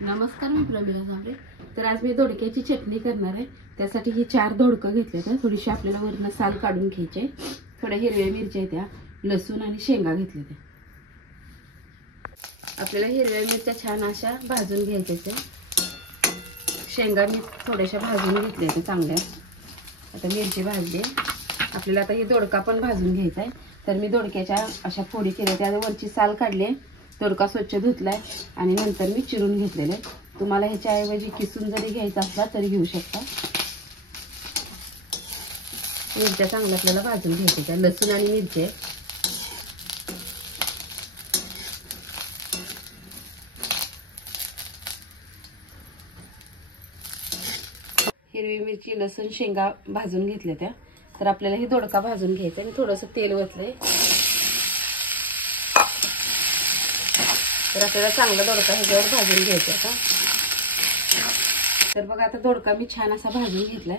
नमस्कार, मी प्रमिला झांबरे. तर आज मी दोडक्याची चटणी करणार आहे. त्यासाठी ही 4 दोडकं घेतले. तर थोडीशी आपल्याला वरनं साल काढून घ्यायचे. थोड्या हिरव्या मिरच्या त्या, लसूण आणि शेंगा घेतले. ते आपल्याला हिरव्या मिरच्या छान अशा भाजून घ्यायच्या. शेंगा मी थोड्याशा भाजून घेतल्या त्या चांगल्या. आता मिरची भाजली. आपल्याला आता हे दोडका पण भाजून घ्यायचा आहे. तर मी दोडक्याच्या अशा फोडी केल्या. त्यावरची साल काढली. दोडका स्वच्छ धुतलाय आणि नंतर मी चिरून घेतलेले. तुम्हाला ह्याच्या ऐवजी किसून जरी घ्यायचा असला तरी घेऊ शकता. मिरच्या चांगल्या आपल्याला भाजून घ्यायच्या. लसूण आणि मिरची हिरवी मिरची, लसूण, शेंगा भाजून घेतल्या त्या. तर आपल्याला हे दोडका भाजून घ्यायचा. मी थोडंसं तेल ओतलंय. तर आपल्याला चांगला दोडका ह्याच्यावर भाजून घ्यायचा आता. तर बघा आता दोडका मी छान असा भाजून घेतलाय.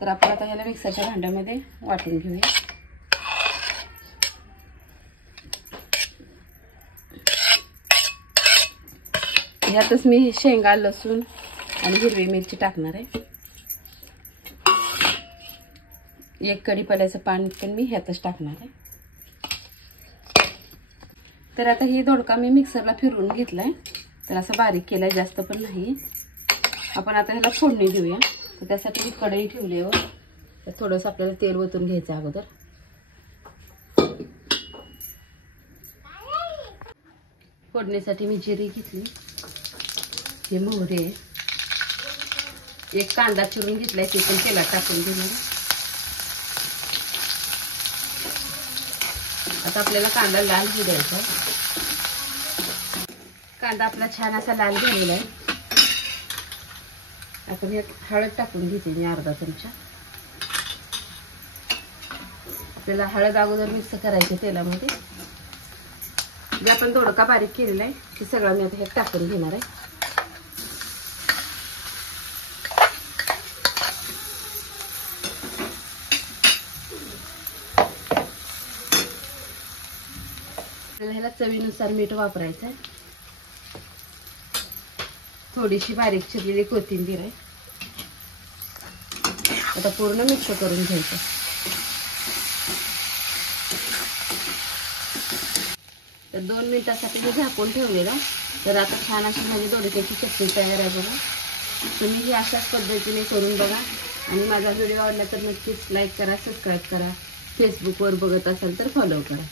तर आपण आता याला मिक्सरच्या भांड्यामध्ये वाटून घेऊया. यातच मी शेंगा, लसूण आणि हिरवी मिरची टाकणार आहे. एक कढीपत्त्याचं पान पण मी ह्यातच टाकणार आहे. तर आता ही दोडका मी मिक्सरला फिरवून घेतलाय. तर असं बारीक केलाय, जास्त पण नाही. आपण आता ह्याला फोडणी देऊया. तर त्यासाठी मी कढई ठेवली आहे. तर थोडंसं आपल्याला तेल ओतून घ्यायचं अगोदर. फोडणीसाठी मी जिरी घेतली, हे मोहरी आहे, एक कांदा चिरून घेतलाय, ते पण तेलात टाकून घेणार. आता आपल्याला कांदा लाल होऊ द्यायचा. कांदा आपला छान असा लाल झालेला आहे. आपण हे हळद टाकून घेते मी अर्धा चमचा. आपल्याला हळद अगोदर मिक्स करायची तेलामध्ये. जे आपण दोडका बारीक केलेला आहे ते सगळं मी आता हे टाकून घेणार आहे. ह्याला चवीनुसार मीठ वापरायचं आहे. थोडीशी बारीक चिरलेली कोथिंबीर आहे. आता पूर्ण मिक्स करून घ्यायचं. तर 2 मिनिटासाठी मी झाकून ठेवलेला. तर आता छान अशी माझी दोडक्याची चटणी तयार आहे बघा. तुम्ही ही अशाच पद्धतीने करून बघा. आणि माझा व्हिडिओ आवडला तर नक्कीच लाईक करा, सबस्क्राईब करा. फेसबुकवर बघत असाल तर फॉलो करा.